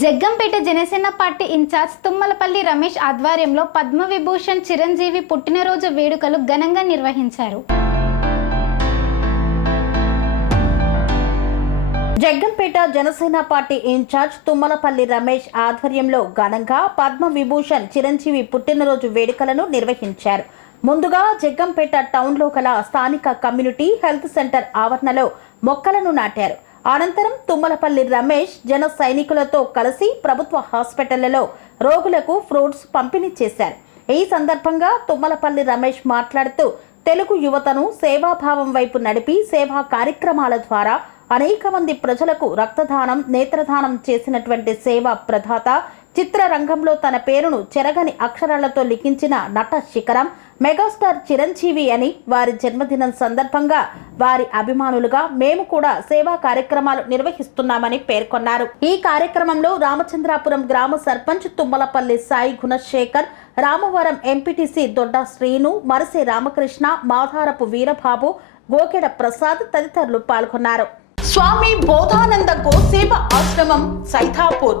Jaggampeta Janasena party incharge Tummalapalli Ramesh ఆధ్వర్యంలో పద్మవిభూషణ్ చిరంజీవి పుట్టినరోజు వేడుకలు ఘనంగా నిర్వహించారు. జగ్గంపేట జనసేన పార్టీ ఇన్ఛార్జ్ తుమ్మలపల్లి రమేష్ ఆధ్వర్యంలో ఘనంగా పద్మ విభూషణ్ చిరంజీవి పుట్టినరోజు వేడుకలను నిర్వహించారు. ముందుగా జగ్గంపేట టౌన్లో గల స్థానిక కమ్యూనిటీ హెల్త్ సెంటర్ ఆవరణలో మొక్కలను నాటారు. అనంతరం తుమ్మలపల్లి రమేష్ జన సైనికులతో కలిసి ప్రభుత్వ హాస్పిటళ్ళలో రోగులకు ఫ్రూట్స్ పంపిణీ చేశారు. ఈ సందర్భంగా తుమ్మలపల్లి రమేష్ మాట్లాడుతూ తెలుగు యువతను సేవాభావం వైపు నడిపి సేవా కార్యక్రమాల ద్వారా అనేక మంది ప్రజలకు రక్తదానం నేత్రదానం చేసినటువంటి సేవా ప్రదాత చిత్రరంగంలో తన పేరును చెరగని అక్షరాలతో లిఖించిన నట శిఖరం మెగాస్టార్ చిరంజీవి అని వారి జన్మదినం సందర్భంగా వారి అభిమానులుగా మేము కూడా సేవా కార్యక్రమాలు నిర్వహిస్తున్నామని పేర్కొన్నారు. ఈ కార్యక్రమంలో రామచంద్రాపురం గ్రామ సర్పంచ్ తుమ్మలపల్లి సాయి గుణశేఖర్ రామవరం ఎంపీటీసీ దొడ్డ శ్రీను మరసే రామకృష్ణ మాధారపు వీరబాబు గోకెడ ప్రసాద్ తదితరులు పాల్గొన్నారు. స్వామి బోధానంద గోసేవ ఆశ్రమం సైథాపూర్